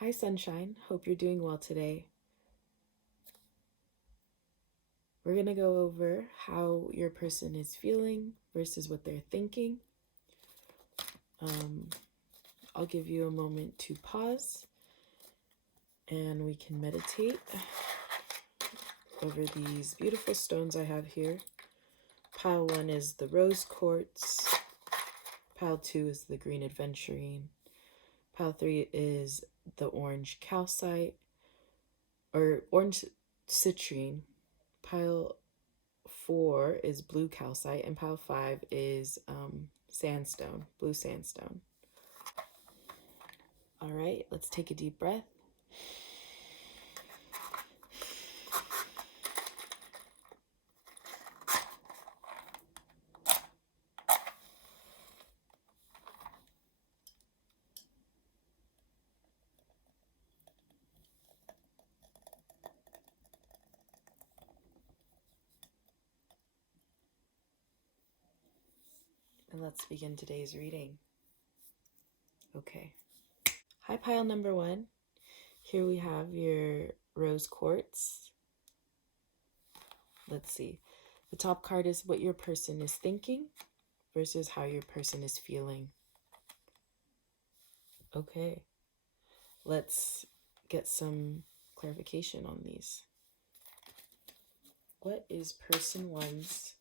Hi, sunshine. Hope you're doing well today. We're going to go over how your person is feeling versus what they're thinking. I'll give you a moment to pause and we can meditate over these beautiful stones I have here. Pile 1 is the rose quartz. Pile 2 is the green aventurine. Pile 3 is the orange calcite or orange citrine. Pile 4 is blue calcite, and pile 5 is sandstone, blue sandstone. All right, let's take a deep breath. And let's begin today's reading. Okay. Hi, pile number 1. Here we have your rose quartz. Let's see. The top card is what your person is thinking versus how your person is feeling. Okay. Let's get some clarification on these. What is person 1's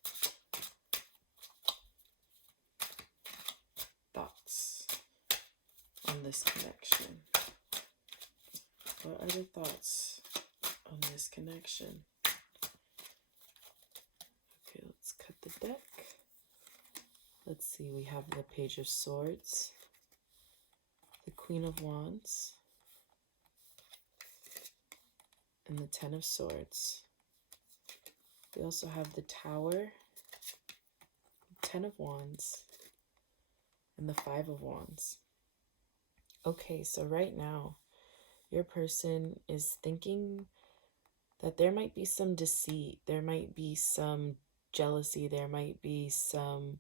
thoughts on this connection? What are the thoughts on this connection? Okay, let's cut the deck. Let's see, we have the Page of Swords, the Queen of Wands, and the Ten of Swords. We also have the Tower, Ten of Wands, and the Five of Wands. Okay, so right now, your person is thinking that there might be some deceit, there might be some jealousy, there might be some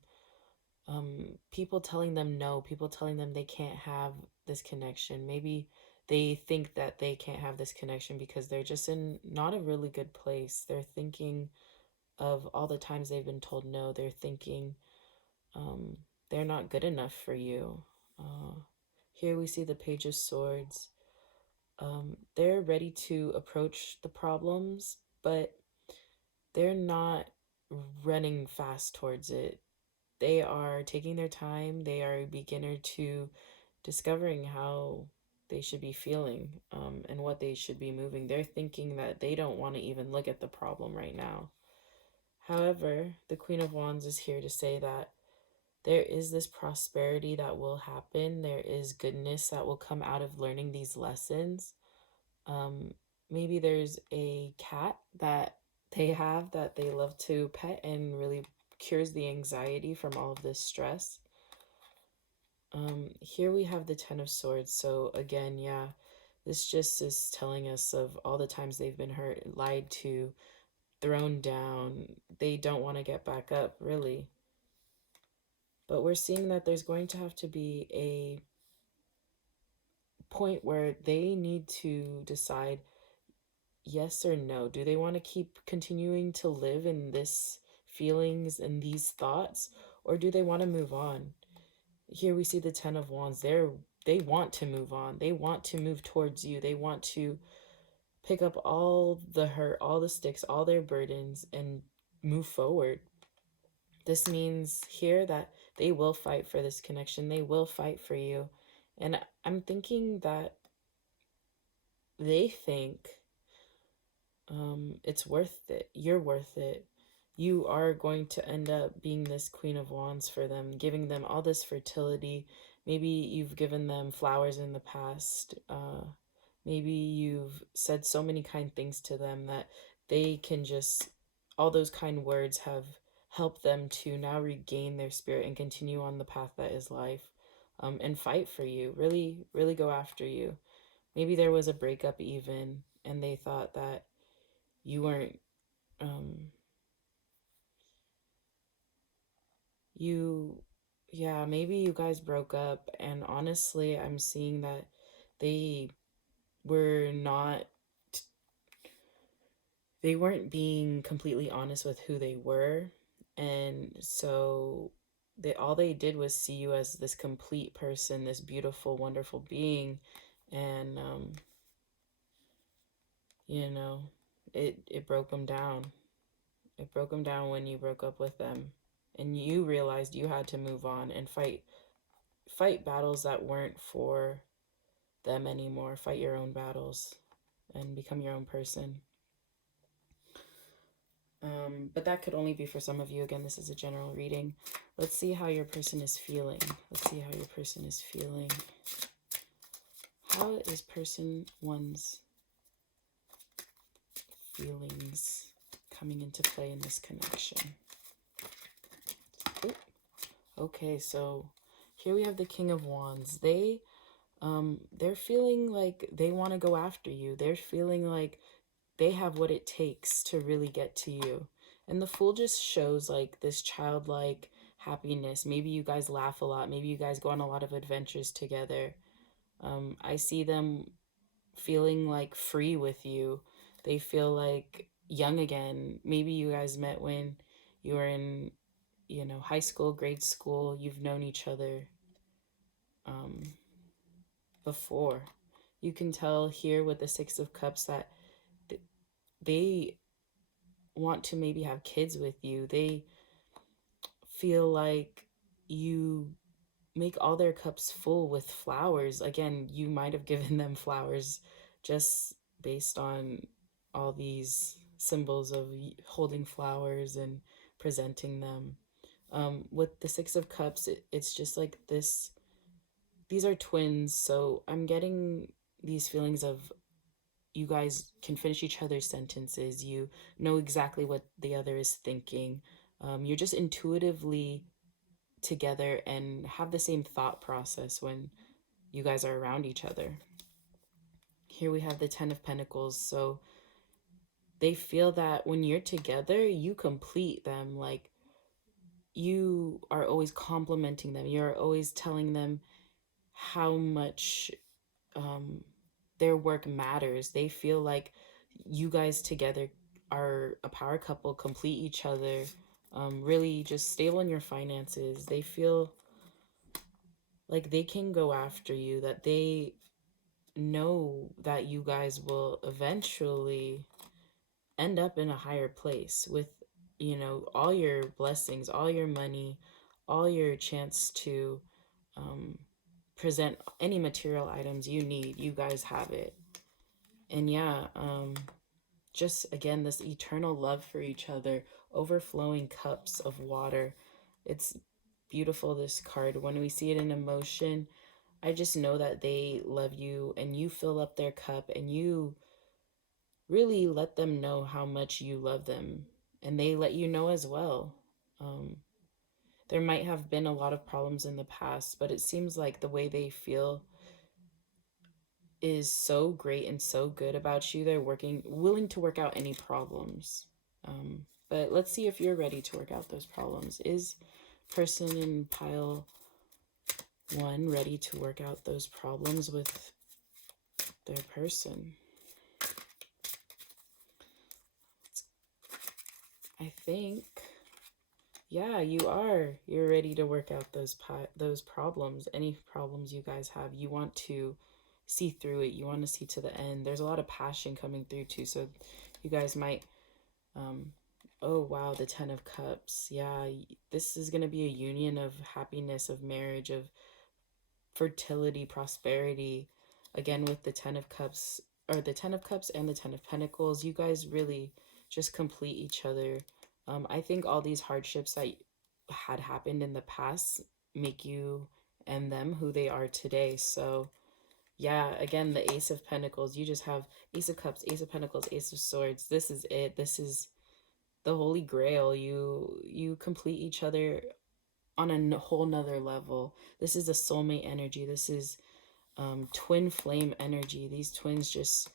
people telling them no, people telling them they can't have this connection. Maybe they think that they can't have this connection because they're just in not a really good place. They're thinking of all the times they've been told no. They're thinking they're not good enough for you. Here we see the Page of Swords. They're ready to approach the problems, but they're not running fast towards it. They are taking their time. They are a beginner to discovering how they should be feeling and what they should be moving. They're thinking that they don't want to even look at the problem right now. However, the Queen of Wands is here to say that there is this prosperity that will happen. There is goodness that will come out of learning these lessons. Maybe there's a cat that they have that they love to pet and really cures the anxiety from all of this stress. Here we have the Ten of Swords. So again, yeah, this just is telling us of all the times they've been hurt, lied to, thrown down. They don't want to get back up, really. But we're seeing that there's going to have to be a point where they need to decide yes or no. Do they want to keep continuing to live in this feelings and these thoughts, or do they want to move on? Here we see the Ten of Wands. They want to move on. They want to move towards you. They want to pick up all the hurt, all the sticks, all their burdens, and move forward. This means here that they will fight for this connection. They will fight for you. And I'm thinking that they think it's worth it. You're worth it. You are going to end up being this Queen of Wands for them, giving them all this fertility. Maybe you've given them flowers in the past. Maybe you've said so many kind things to them that they can just, all those kind words have helped them to now regain their spirit and continue on the path that is life, and fight for you. Really, really go after you. Maybe there was a breakup even, and they thought that you weren't, yeah, maybe you guys broke up, and honestly, I'm seeing that they were not, they weren't being completely honest with who they were. And so all they did was see you as this complete person, this beautiful, wonderful being. And, you know, it broke them down. It broke them down when you broke up with them. And you realized you had to move on and fight battles that weren't for them anymore. Fight your own battles and become your own person. But that could only be for some of you. Again, this is a general reading. Let's see how your person is feeling. Let's see how your person is feeling. How is person one's feelings coming into play in this connection? Ooh. Okay, so here we have the King of Wands. They're feeling like they want to go after you. They're feeling like they have what it takes to really get to you. And the Fool just shows like this childlike happiness. Maybe you guys laugh a lot. Maybe you guys go on a lot of adventures together. I see them feeling like free with you. They feel like young again. Maybe you guys met when you were in, high school, grade school. You've known each other before. You can tell here with the Six of Cups that they want to maybe have kids with you. They feel like you make all their cups full with flowers. Again, you might have given them flowers just based on all these symbols of holding flowers and presenting them. With the Six of Cups, it's just like this. These are twins, so I'm getting these feelings of you guys can finish each other's sentences. You know exactly what the other is thinking. You're just intuitively together and have the same thought process when you guys are around each other. Here we have the Ten of Pentacles. So they feel that when you're together, you complete them. Like you are always complimenting them. You're always telling them how much their work matters. They feel like you guys together are a power couple, complete each other, really just stable in your finances. They feel like they can go after you, that they know that you guys will eventually end up in a higher place with, all your blessings, all your money, all your chance to present any material items you need. You guys have it. And yeah, just again, this eternal love for each other, overflowing cups of water. It's beautiful, this card. When we see it in emotion, I just know that they love you and you fill up their cup and you really let them know how much you love them. And they let you know as well. There might have been a lot of problems in the past, but it seems like the way they feel is so great and so good about you. They're willing to work out any problems. But let's see if you're ready to work out those problems. Is person in pile 1 ready to work out those problems with their person? I think, yeah, you are. You're ready to work out those problems. Any problems you guys have, you want to see through it. You want to see to the end. There's a lot of passion coming through too. So you guys might, oh wow, the Ten of Cups. Yeah, this is going to be a union of happiness, of marriage, of fertility, prosperity. Again, with the Ten of Cups, or the Ten of Cups and the Ten of Pentacles, you guys really just complete each other. I think all these hardships that had happened in the past make you and them who they are today. So yeah, again, the Ace of Pentacles, you just have Ace of Cups, Ace of Pentacles, Ace of Swords. This is it. This is the Holy Grail. You complete each other on a whole nother level. This is a soulmate energy. This is twin flame energy. These twins just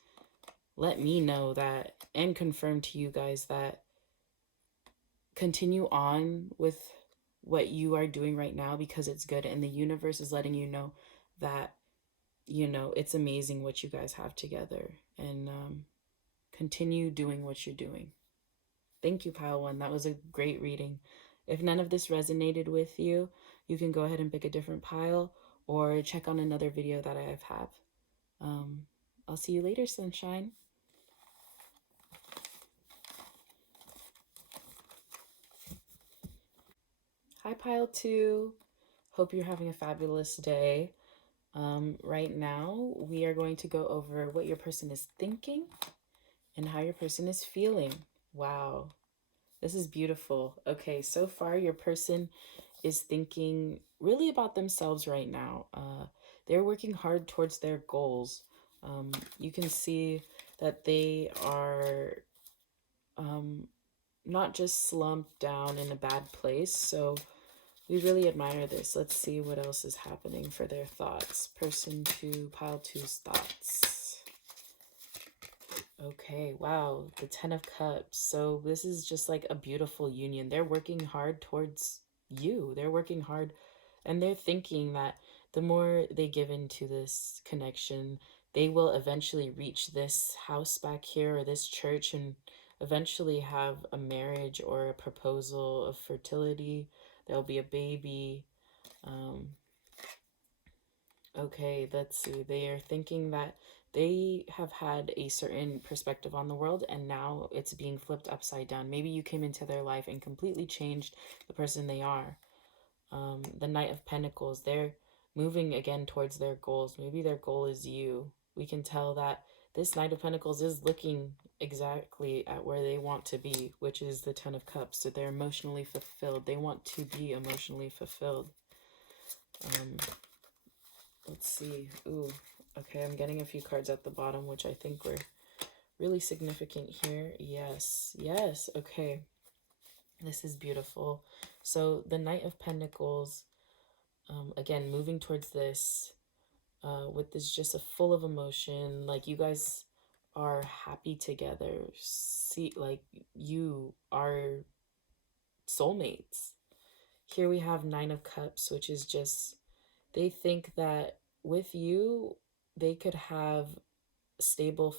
let me know that and confirm to you guys that continue on with what you are doing right now because it's good, and the universe is letting you know that you know, it's amazing what you guys have together. And continue doing what you're doing. Thank you, Pile One. That was a great reading. If none of this resonated with you, you can go ahead and pick a different pile or check on another video that I have. I'll see you later, sunshine. Hi, Pile Two. Hope you're having a fabulous day. Right now, we are going to go over what your person is thinking and how your person is feeling. Wow, this is beautiful. Okay, so far your person is thinking really about themselves right now. They're working hard towards their goals. You can see that they are not just slumped down in a bad place. So we really admire this. Let's see what else is happening for their thoughts. Person two, pile two's thoughts. Okay, wow, the 10 of Cups. So this is just like a beautiful union. They're working hard towards you. They're working hard and they're thinking that the more they give into this connection, they will eventually reach this house back here or this church and eventually have a marriage or a proposal of fertility. There'll be a baby. Okay, let's see. They are thinking that they have had a certain perspective on the world and now it's being flipped upside down. Maybe you came into their life and completely changed the person they are. The Knight of Pentacles, they're moving again towards their goals. Maybe their goal is you. We can tell that this Knight of Pentacles is looking exactly at where they want to be, which is the 10 of Cups. So they're emotionally fulfilled. They want to be emotionally fulfilled. Let's see. Ooh, okay, I'm getting a few cards at the bottom, which I think were really significant here. Yes, yes, okay. This is beautiful. So the Knight of Pentacles, again, moving towards this, with this just a full of emotion. Like you guys are happy together. See, like you are soulmates. Here we have Nine of Cups, which is just, they think that with you, they could have stable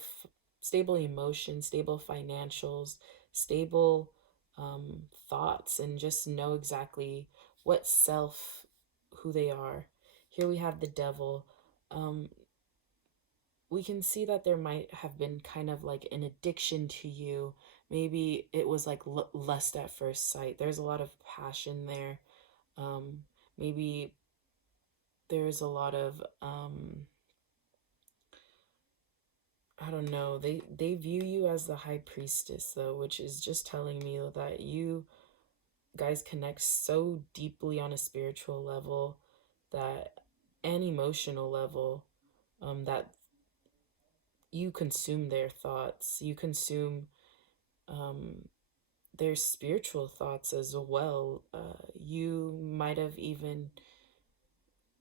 stable emotions, stable financials, stable thoughts, and just know exactly what self, who they are. Here we have the Devil. We can see that there might have been kind of like an addiction to you. Maybe it was like lust at first sight. There's a lot of passion there. Maybe there's a lot of I don't know. They view you as the high priestess though, which is just telling me that you guys connect so deeply on a spiritual level that and emotional level, that you consume their thoughts. You consume their spiritual thoughts as well. You might have even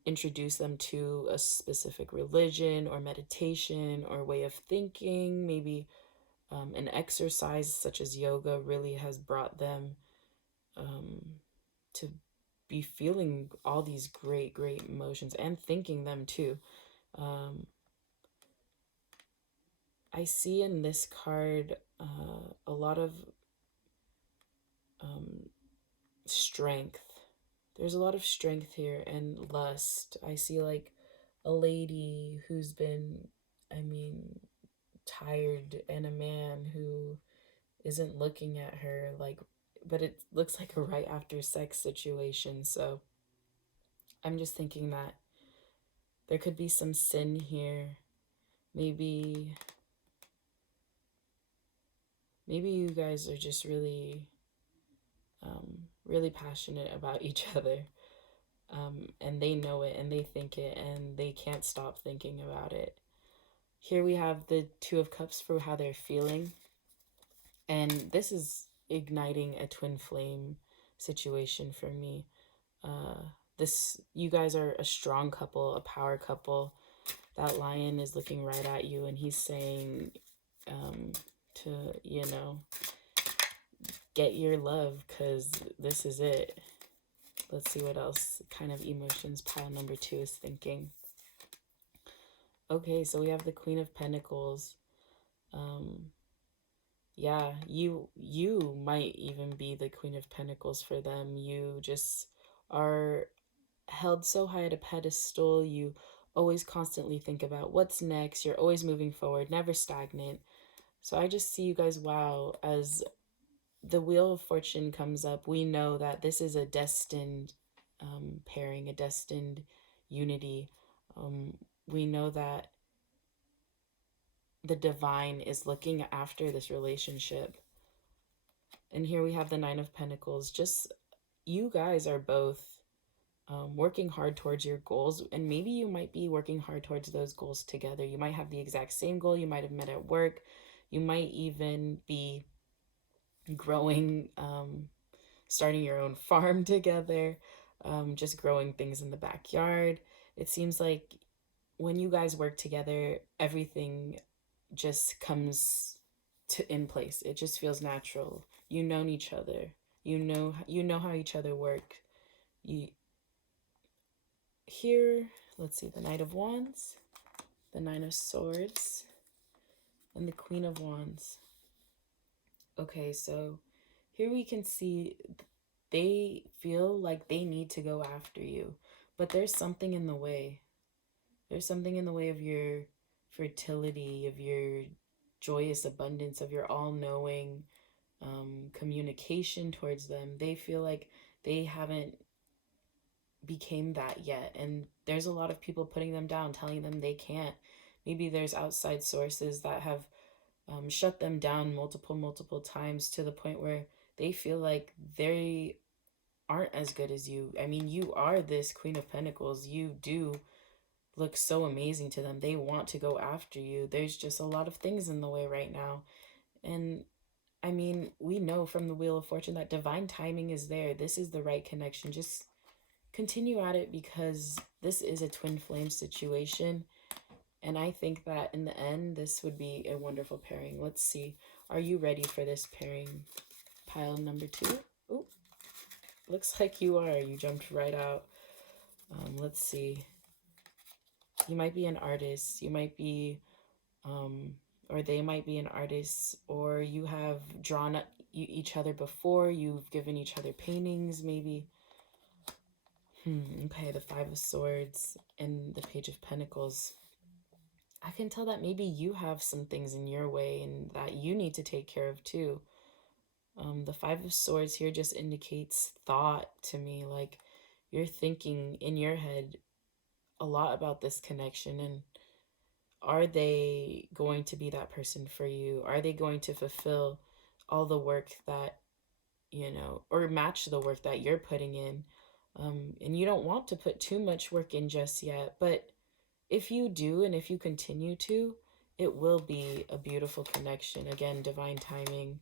introduced them to a specific religion or meditation or way of thinking. Maybe an exercise such as yoga really has brought them to be feeling all these great, great emotions and thinking them too. I see in this card a lot of strength. There's a lot of strength here and lust. I see like a lady who's been, I mean, tired, and a man who isn't looking at her, like, but it looks like a right after sex situation. So I'm just thinking that there could be some sin here. Maybe you guys are just really really passionate about each other, and they know it and they think it and they can't stop thinking about it. Here we have the Two of Cups for how they're feeling, and this is igniting a twin flame situation for me. This, you guys are a strong couple, a power couple. That lion is looking right at you and he's saying to, you know, get your love because this is it. Let's see what else kind of emotions pile number two is thinking. Okay, so we have the Queen of Pentacles. Yeah, you might even be the Queen of Pentacles for them. You just are held so high at a pedestal. You always constantly think about what's next. You're always moving forward, never stagnant. So I just see you guys, wow, as the Wheel of Fortune comes up, we know that this is a destined pairing, a destined unity. We know that the divine is looking after this relationship. And here we have the Nine of Pentacles. Just you guys are both working hard towards your goals, and maybe you might be working hard towards those goals together. You might have the exact same goal. You might have met at work. You might even be growing, starting your own farm together, just growing things in the backyard. It seems like when you guys work together, everything just comes to in place. It just feels natural. You know each other. You know how each other work. You here, let's see, the Knight of Wands, the Nine of Swords, and the Queen of Wands. Okay, so here we can see they feel like they need to go after you, but there's something in the way. There's something in the way of your fertility, of your joyous abundance, of your all-knowing communication towards them. They feel like they haven't became that yet, and there's a lot of people putting them down, telling them they can't. Maybe there's outside sources that have shut them down multiple times, to the point where they feel like they aren't as good as you. I mean, you are this Queen of Pentacles. You do look so amazing to them. They want to go after you. There's just a lot of things in the way right now. And I mean, we know from the Wheel of Fortune that divine timing is there. This is the right connection. Just continue at it, because this is a twin flame situation. And I think that in the end, this would be a wonderful pairing. Let's see. Are you ready for this pairing? Pile number 2. Ooh, looks like you are. You jumped right out. Let's see. You might be an artist. You might be, or they might be an artist, or you have drawn each other before. You've given each other paintings, maybe. Okay, the Five of Swords and the Page of Pentacles. I can tell that maybe you have some things in your way and that you need to take care of too. The Five of Swords here just indicates thought to me. Like, you're thinking in your head a lot about this connection, and are they going to be that person for you? Are they going to fulfill all the work that, or match the work that you're putting in? And you don't want to put too much work in just yet, but if you do, and if you continue to, it will be a beautiful connection. Again, divine timing.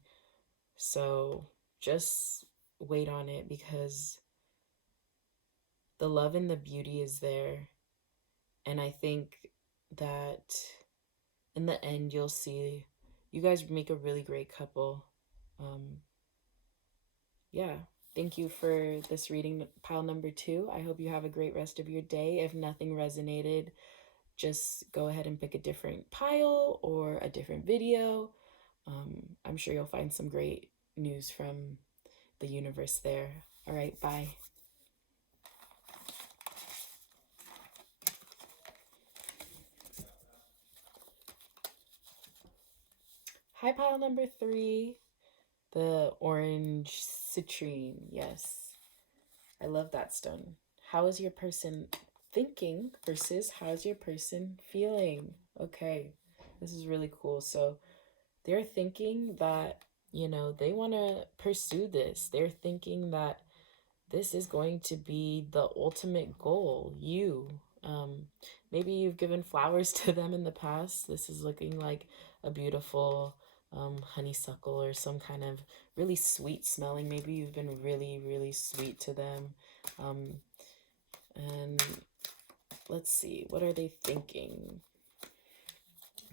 So just wait on it, because the love and the beauty is there. And I think that in the end, you'll see you guys make a really great couple. Yeah. Thank you for this reading, pile number 2. I hope you have a great rest of your day. If nothing resonated, just go ahead and pick a different pile or a different video. I'm sure you'll find some great news from the universe there. All right, bye. Hi, pile number 3. The orange citrine. Yes, I love that stone. How is your person thinking versus how's your person feeling? Okay, this is really cool. So they're thinking that, they want to pursue this. They're thinking that this is going to be the ultimate goal. Maybe you've given flowers to them in the past. This is looking like a beautiful honeysuckle, or some kind of really sweet smelling. Maybe you've been really sweet to them. And let's see, what are they thinking?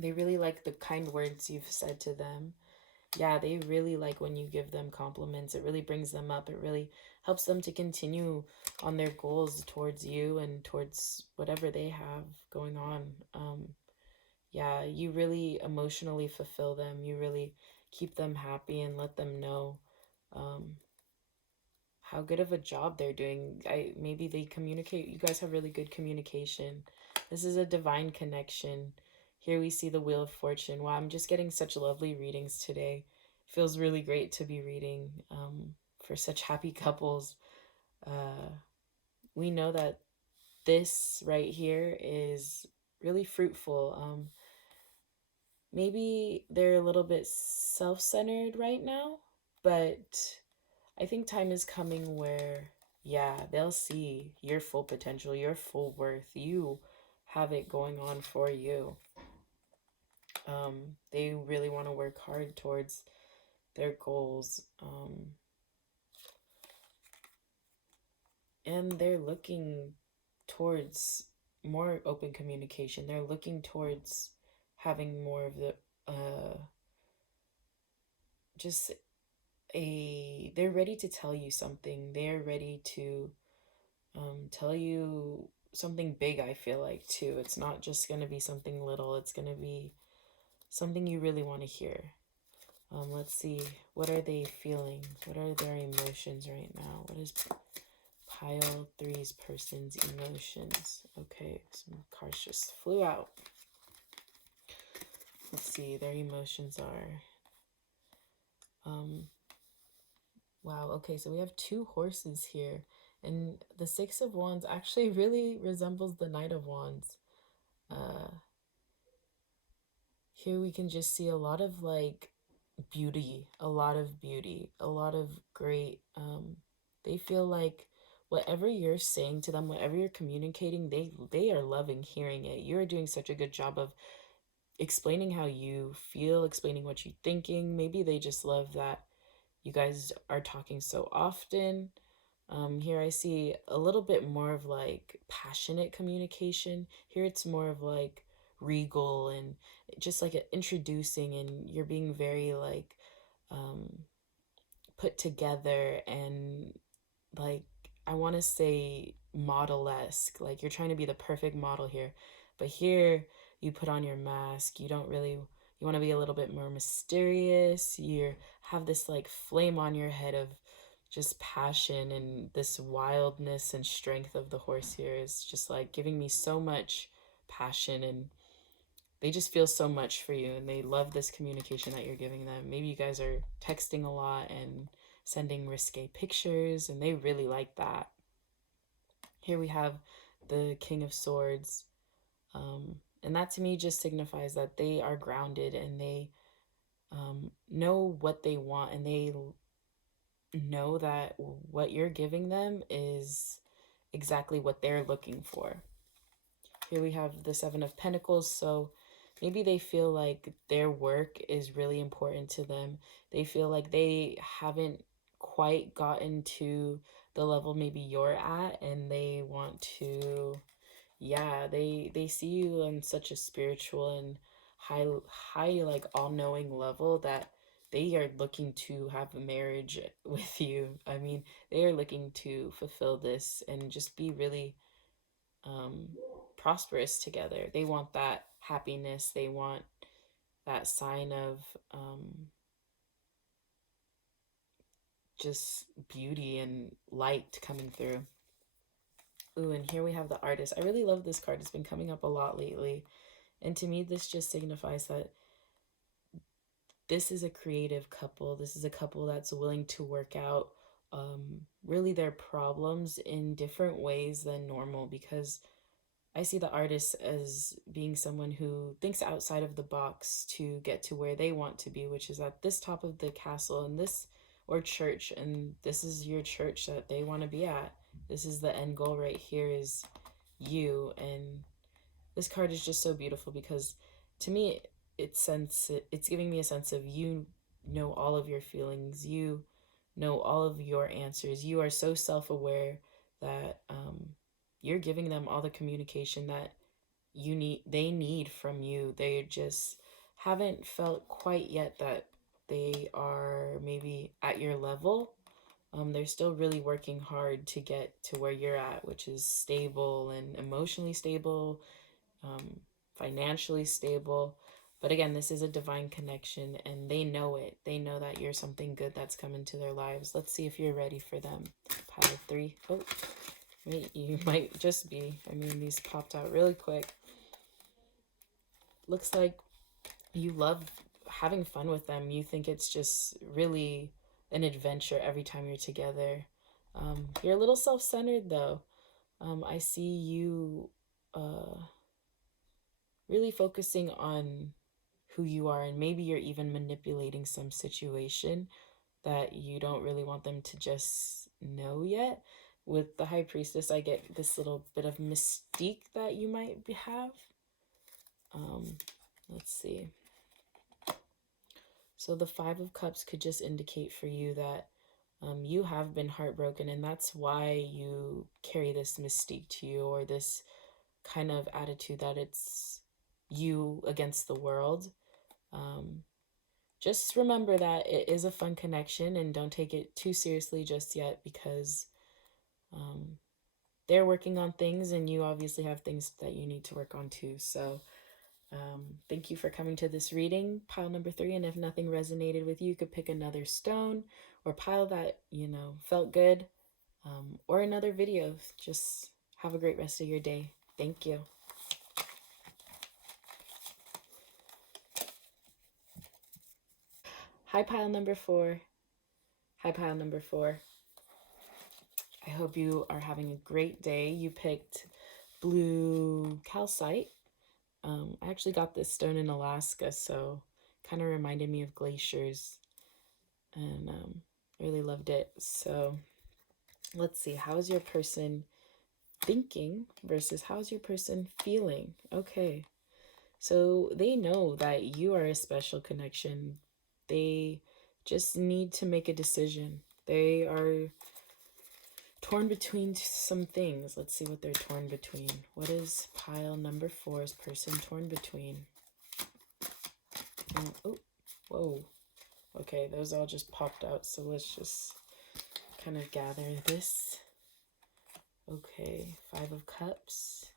They really like the kind words you've said to them. Yeah, they really like when you give them compliments. It really brings them up. It really helps them to continue on their goals towards you and towards whatever they have going on. yeah, you really emotionally fulfill them. You really keep them happy and let them know um, how good of a job they're doing. Maybe they communicate. You guys have really good communication. This is a divine connection. Here we see the Wheel of Fortune. Wow, I'm just getting such lovely readings today. Feels really great to be reading for such happy couples. Uh, we know that this right here is really fruitful. Maybe they're a little bit self-centered right now, but I think time is coming where, yeah, they'll see your full potential, your full worth. You have it going on for you. They really want to work hard towards their goals. And they're looking towards more open communication. They're looking towards having more of the, just they're ready to tell you something. They're ready to tell you something big, I feel like, too. It's not just going to be something little, it's going to be something you really want to hear. Let's see. What are they feeling? What are their emotions right now? What is pile three's person's emotions? Okay, some cards just flew out. Let's see. Their emotions are. Wow. Okay, so we have two horses here. And the Six of Wands actually really resembles the Knight of Wands. Uh, Here we can just see a lot of like beauty, a lot of beauty, a lot of great. They feel like whatever you're saying to them, whatever you're communicating, they are loving hearing it. You're doing such a good job of explaining how you feel, explaining what you're thinking. Maybe they just love that you guys are talking so often. Here I see a little bit more of like passionate communication. Here it's more of like regal and just like introducing, and you're being very like um, put together and like I want to say model-esque. Like you're trying to be the perfect model here, but here you put on your mask. You don't really. You want to be a little bit more mysterious. You have this like flame on your head of just passion, and this wildness and strength of the horse here is just like giving me so much passion, and they just feel so much for you, and they love this communication that you're giving them. Maybe you guys are texting a lot and sending risque pictures, and they really like that. Here we have the King of Swords, and that to me just signifies that they are grounded, and they know what they want, and they know that what you're giving them is exactly what they're looking for. Here we have the Seven of Pentacles. So maybe they feel like their work is really important to them. They feel like they haven't quite gotten to the level maybe you're at, and they want to, yeah, they see you on such a spiritual and high like all-knowing level that they are looking to have a marriage with you. I mean, they are looking to fulfill this and just be really um, prosperous together. They want that happiness. They want that sign of just beauty and light coming through. Ooh, and here we have the Artist. I really love this card. It's been coming up a lot lately. And to me, this just signifies that this is a creative couple. This is a couple that's willing to work out really their problems in different ways than normal, because I see the Artist as being someone who thinks outside of the box to get to where they want to be, which is at this top of the castle and this or church, and this is your church that they want to be at. This is the end goal right here, is you. And this card is just so beautiful because to me it's giving me a sense of you know all of your feelings, you know all of your answers, you are so self-aware that you're giving them all the communication that they need from you. They just haven't felt quite yet that they are maybe at your level. They're still really working hard to get to where you're at, which is stable and emotionally stable, um, financially stable. But again, this is a divine connection and they know it. They know that you're something good that's come into their lives. Let's see if you're ready for them. Pile of 3. Oh, wait, you might just be. I mean, these popped out really quick. Looks like you love having fun with them. You think it's just really an adventure every time you're together. You're a little self-centered though. I see you really focusing on who you are, and maybe you're even manipulating some situation that you don't really want them to just know yet. With the High Priestess, I get this little bit of mystique that you might have. Let's see. So the Five of Cups could just indicate for you that you have been heartbroken, and that's why you carry this mystique to you, or this kind of attitude that it's you against the world. Just remember that it is a fun connection and don't take it too seriously just yet, because they're working on things and you obviously have things that you need to work on too. So thank you for coming to this reading, pile number 3. And if nothing resonated with you, you could pick another stone or pile that, felt good, or another video. Just have a great rest of your day. Thank you. Hi, pile number 4. Hi, pile number 4. I hope you are having a great day. You picked blue calcite. I actually got this stone in Alaska, so kind of reminded me of glaciers, and really loved it. So let's see, how's your person thinking versus how's your person feeling? Okay, so they know that you are a special connection. They just need to make a decision. They are torn between some things. Let's see what they're torn between. What is pile number 4's person torn between? Oh, whoa. Okay, those all just popped out, so let's just kind of gather this. Okay, 5 of Cups.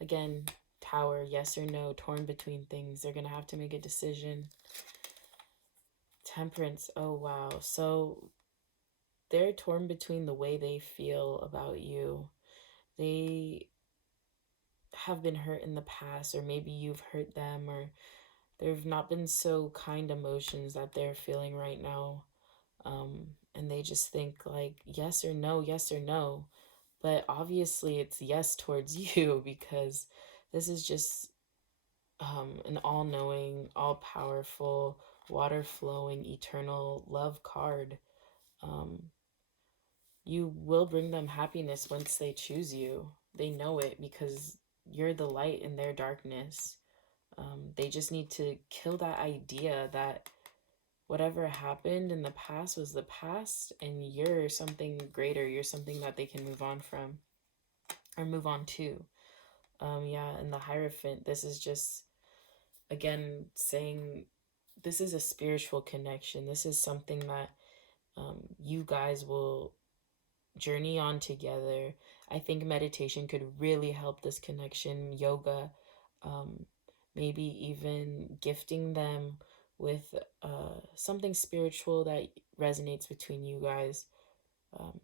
Again, Tower, yes or no, torn between things. They're going to have to make a decision. Temperance, oh wow. So they're torn between the way they feel about you. They have been hurt in the past, or maybe you've hurt them, or there have not been so kind emotions that they're feeling right now. And they just think like yes or no, yes or no. But obviously it's yes towards you, because this is just an all-knowing, all-powerful, water-flowing, eternal love card. You will bring them happiness once they choose you. They know it because you're the light in their darkness. They just need to kill that idea that whatever happened in the past was the past and you're something greater. You're something that they can move on from or move on to. Yeah, and the Hierophant, this is just, again, saying this is a spiritual connection. This is something that you guys will journey on together. I think meditation could really help this connection. Yoga, maybe even gifting them with something spiritual that resonates between you guys,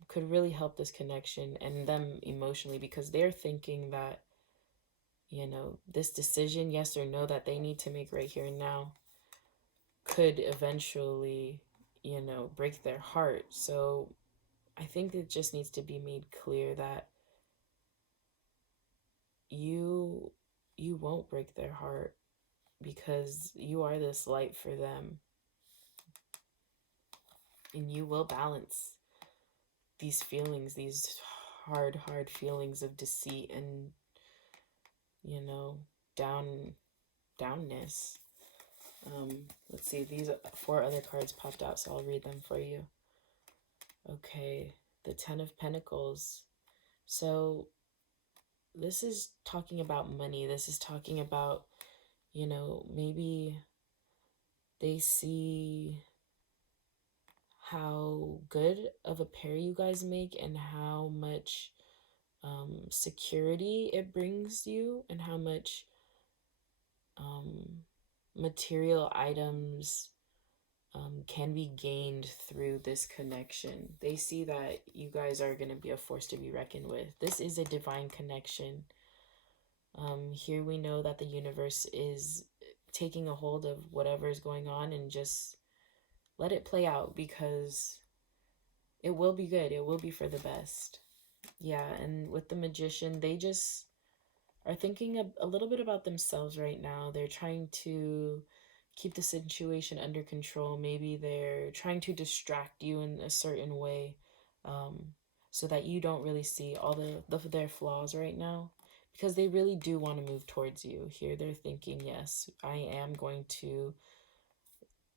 could really help this connection and them emotionally, because they're thinking that, this decision, yes or no, that they need to make right here and now could eventually, break their heart. So I think it just needs to be made clear that you won't break their heart, because you are this light for them, and you will balance these feelings, these hard feelings of deceit and downness. Let's see, these 4 other cards popped out, so I'll read them for you. Okay, the 10 of Pentacles. So this is talking about money. This is talking about, maybe they see how good of a pair you guys make and how much security it brings you, and how much material items can be gained through this connection. They see that you guys are going to be a force to be reckoned with. This is a divine connection. Here we know that the universe is taking a hold of whatever is going on and just let it play out, because it will be good. It will be for the best. Yeah, and with the magician, they just are thinking a little bit about themselves right now. They're trying to keep the situation under control. Maybe they're trying to distract you in a certain way, um, so that you don't really see all their flaws right now, because they really do want to move towards you. Here they're thinking, yes, I am going to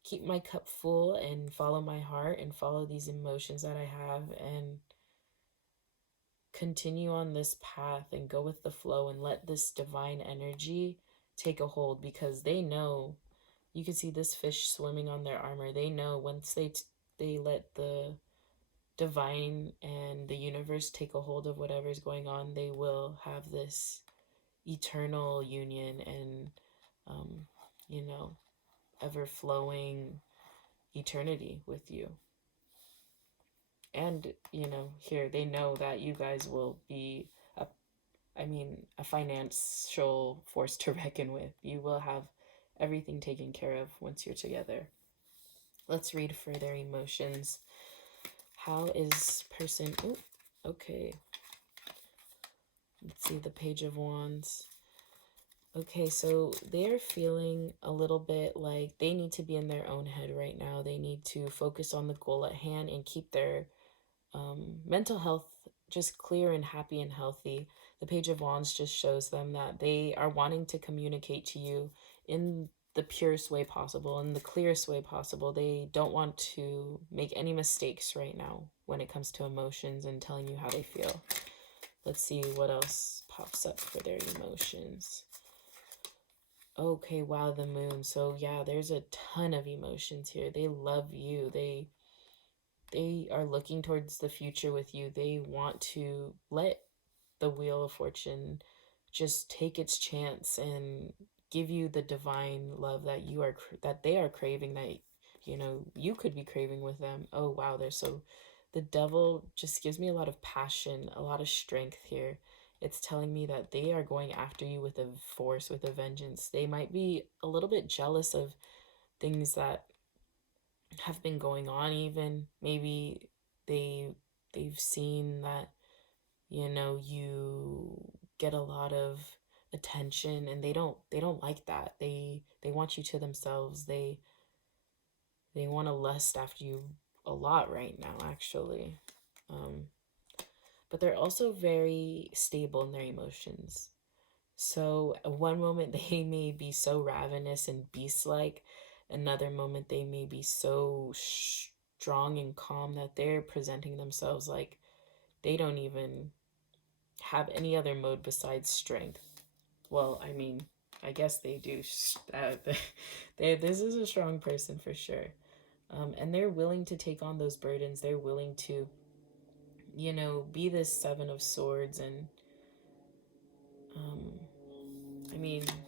keep my cup full and follow my heart and follow these emotions that I have and continue on this path and go with the flow and let this divine energy take a hold, because they know. You can see this fish swimming on their armor. They know once they let the divine and the universe take a hold of whatever's going on, they will have this eternal union and um, you know, ever flowing eternity with you. And here they know that you guys will be a financial force to reckon with. You will have everything taken care of once you're together. Let's read for their emotions. How is person... Oh, okay. Let's see the Page of Wands. Okay, so they're feeling a little bit like they need to be in their own head right now. They need to focus on the goal at hand and keep their mental health just clear and happy and healthy. The Page of Wands just shows them that they are wanting to communicate to you in the purest way possible, in the clearest way possible. They don't want to make any mistakes right now when it comes to emotions and telling you how they feel. Let's see what else pops up for their emotions. Okay, wow, the Moon. So yeah, there's a ton of emotions here. They love you. They are looking towards the future with you. They want to let the Wheel of Fortune just take its chance and give you the divine love that that they are craving, that you could be craving with them. Oh wow, the Devil just gives me a lot of passion, a lot of strength here. It's telling me that they are going after you with a force, with a vengeance. They might be a little bit jealous of things that have been going on. Even maybe they've seen that you get a lot of attention, and they don't like that. They want you to themselves. They want to lust after you a lot right now, actually. But they're also very stable in their emotions. So one moment they may be so ravenous and beast-like, another moment they may be so strong and calm that they're presenting themselves like they don't even have any other mode besides strength. Well, I guess they do. This is a strong person for sure. And they're willing to take on those burdens. They're willing to, be this Seven of Swords. And,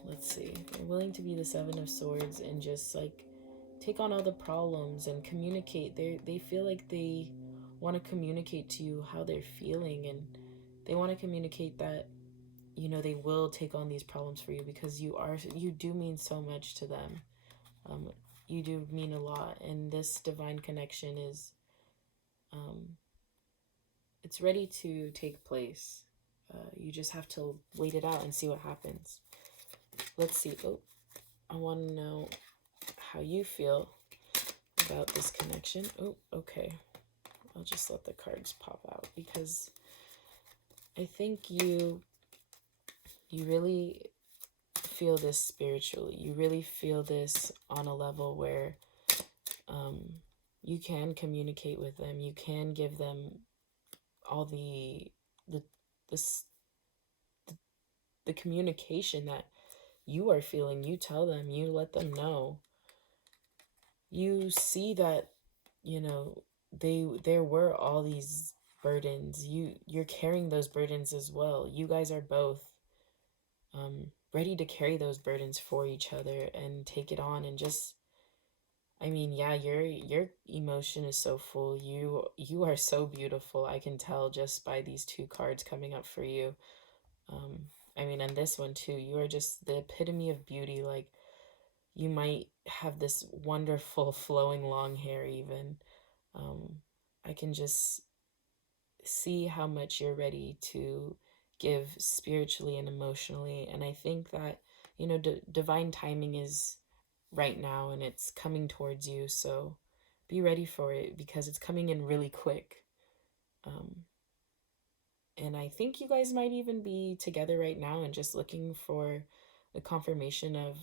let's see. They're willing to be the Seven of Swords and just, like, take on all the problems and communicate. They feel like they want to communicate to you how they're feeling, and they want to communicate that they will take on these problems for you, because you do mean so much to them. You do mean a lot, and this divine connection is it's ready to take place. You just have to wait it out and see what happens. Let's see. Oh, I want to know how you feel about this connection. Oh, okay. I'll just let the cards pop out, because I think you really feel this spiritually. You really feel this on a level where you can communicate with them. You can give them all the communication that you are feeling. You tell them, you let them know. You see that there were all these burdens. You're carrying those burdens as well. You guys are both ready to carry those burdens for each other and take it on. And just, I mean, yeah, your emotion is so full. You are so beautiful. I can tell just by these two cards coming up for you. I mean, and this one too. You are just the epitome of beauty. Like, you might have this wonderful flowing long hair even. I can just see how much you're ready to give spiritually and emotionally. And I think that, you know, divine timing is right now and it's coming towards you. So be ready for it because it's coming in really quick. Um, and I think you guys might even be together right now and just looking for the confirmation of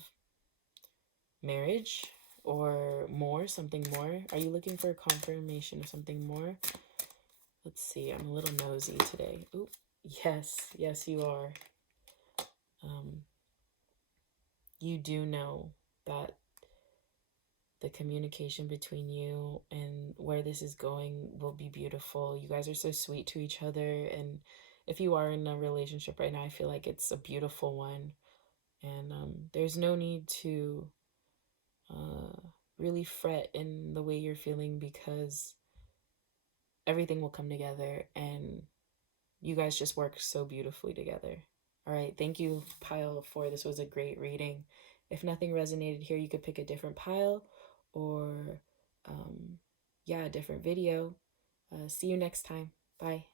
marriage or more, something more. Are you looking for a confirmation of something more? Let's see. I'm a little nosy today. Ooh, yes, you are. You do know that the communication between you and where this is going will be beautiful. You guys are so sweet to each other. And if you are in a relationship right now, I feel like it's a beautiful one. And there's no need to really fret in the way you're feeling because everything will come together and you guys just work so beautifully together. All right. Thank you, pile 4. This was a great reading. If nothing resonated here, you could pick a different pile or, yeah, a different video. See you next time. Bye.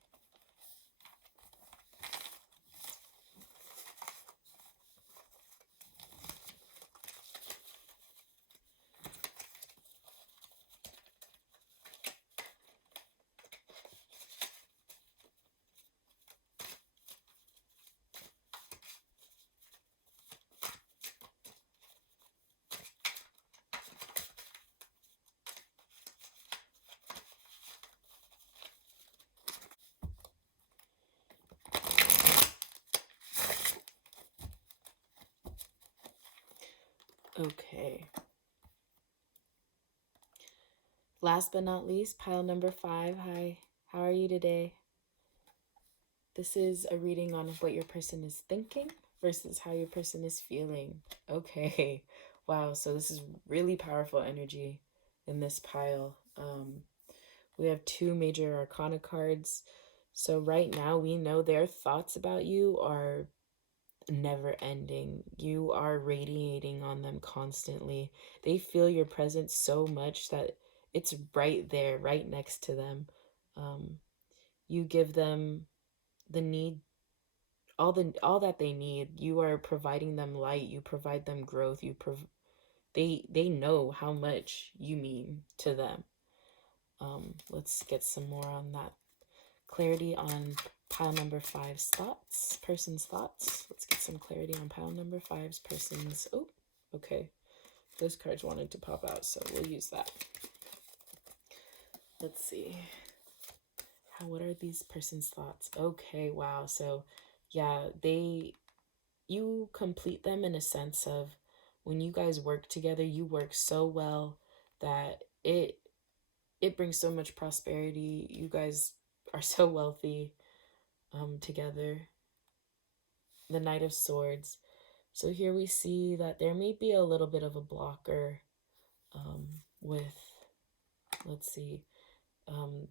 Okay. Last but not least, pile number 5. Hi. How are you today? This is a reading on what your person is thinking versus how your person is feeling. Okay. Wow. So this is really powerful energy in this pile. We have 2 major arcana cards. So right now we know their thoughts about you are never ending. You are radiating on them constantly. They feel your presence so much that it's right there, right next to them. You give them the need, all that they need. You are providing them light. You provide them growth. They know how much you mean to them. Let's get some more on that. Clarity on pile number 5's thoughts, person's thoughts. Let's get some clarity on pile number 5's person's. Oh, okay. Those cards wanted to pop out, so we'll use that. Let's see. What are these person's thoughts? Okay, wow. So, yeah, you complete them in a sense of when you guys work together, you work so well that it brings so much prosperity. You guys are so wealthy together. The Knight of Swords. So here we see that there may be a little bit of a blocker with, let's see,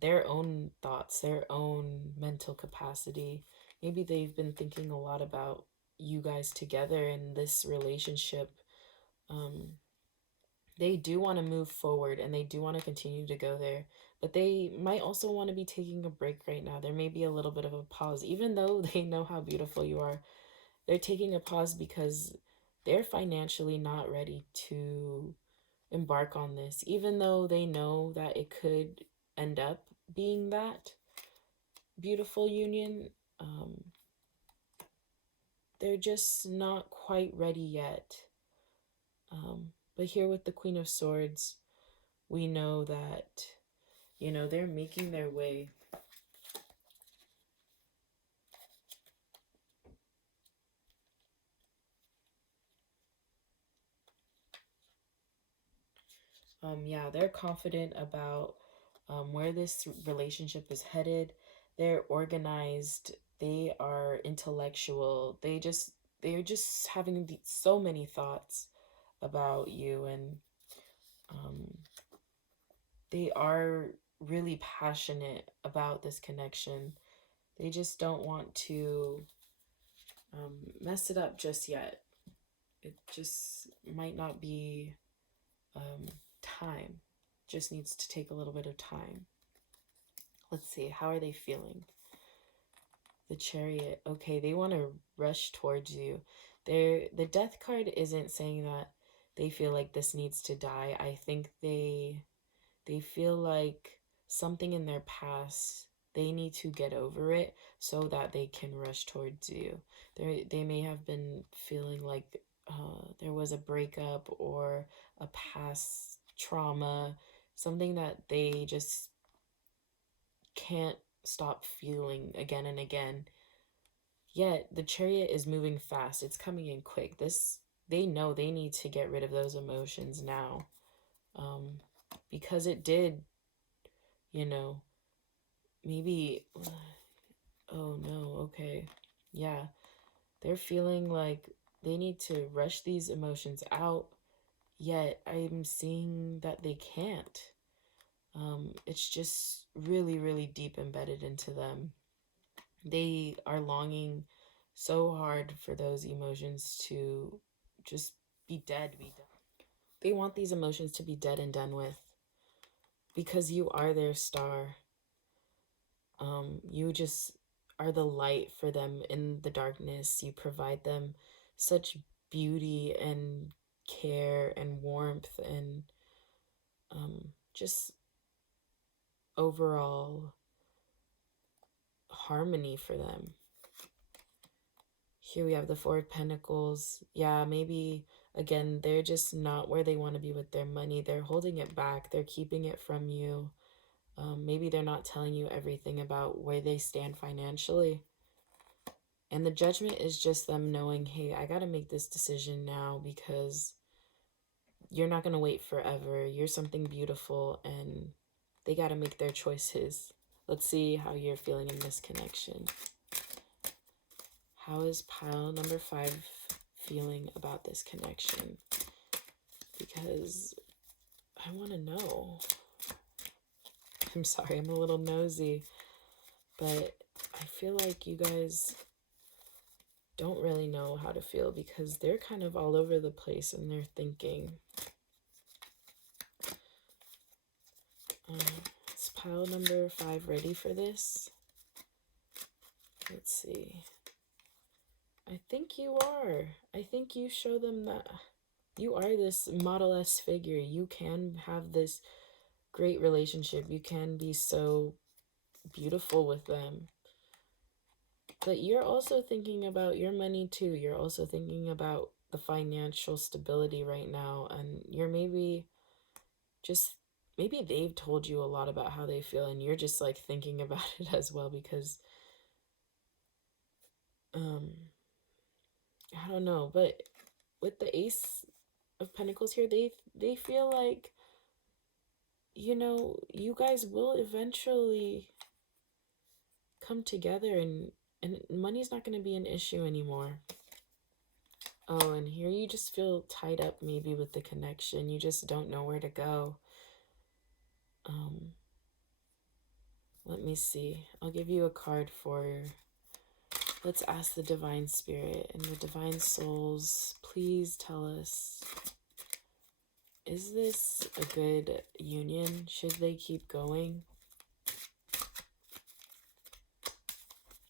their own thoughts, their own mental capacity. Maybe they've been thinking a lot about you guys together in this relationship. They do want to move forward and they do want to continue to go there, but they might also want to be taking a break right now. There may be a little bit of a pause, even though they know how beautiful you are. They're taking a pause because they're financially not ready to embark on this, even though they know that it could end up being that beautiful union. They're just not quite ready yet. But here with the Queen of Swords, we know that, you know, they're making their way. Yeah, they're confident about where this relationship is headed. They're organized. They are intellectual. They they're just having so many thoughts about you, and they are really passionate about this connection. They just don't want to mess it up just yet. It just might not be time. Just needs to take a little bit of time. Let's see, how are they feeling? The Chariot. Okay, they want to rush towards you. The Death card isn't saying that they feel like this needs to die. I think they feel like something in their past, they need to get over it so that they can rush towards you. They may have been feeling like there was a breakup or a past trauma, something that they just can't stop feeling again and again. Yet the Chariot is moving fast. It's coming in quick. They know they need to get rid of those emotions now. Because it did, maybe, oh no, okay. Yeah, they're feeling like they need to rush these emotions out, yet I'm seeing that they can't. It's just really, really deep embedded into them. They are longing so hard for those emotions to just be dead, They want these emotions to be dead and done with because you are their star. You just are the light for them in the darkness. You provide them such beauty and care and warmth and just overall harmony for them. Here we have the Four of Pentacles. Yeah, maybe, again, they're just not where they want to be with their money. They're holding it back. They're keeping it from you. Maybe they're not telling you everything about where they stand financially. And the Judgment is just them knowing, hey, I got to make this decision now because you're not going to wait forever. You're something beautiful, and they got to make their choices. Let's see how you're feeling in this connection. How is pile number 5 feeling about this connection? Because I want to know. I'm sorry, I'm a little nosy, but I feel like you guys don't really know how to feel because they're kind of all over the place in their thinking. Is pile number 5 ready for this? Let's see. I think you are. I think you show them that you are this Model S figure. You can have this great relationship. You can be so beautiful with them. But you're also thinking about your money too. You're also thinking about the financial stability right now. And you're maybe they've told you a lot about how they feel, and you're just like thinking about it as well because I don't know, but with the Ace of Pentacles here, they feel like, you guys will eventually come together, and money's not going to be an issue anymore. Oh, and here you just feel tied up maybe with the connection. You just don't know where to go. Let me see. I'll give you a card for... Let's ask the Divine Spirit and the Divine Souls. Please tell us, is this a good union? Should they keep going?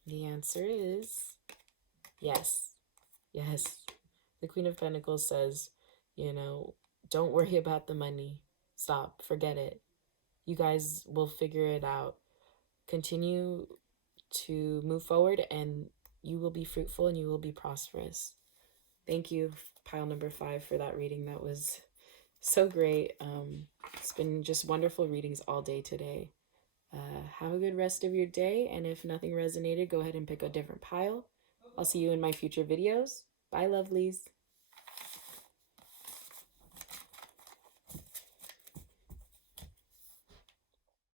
The answer is yes. Yes. The Queen of Pentacles says, don't worry about the money. Stop. Forget it. You guys will figure it out. Continue to move forward, and you will be fruitful and you will be prosperous. Thank you, pile number 5, for that reading. That was so great. It's been just wonderful readings all day today. Have a good rest of your day, and if nothing resonated, go ahead and pick a different pile. I'll see you in my future videos. Bye, lovelies.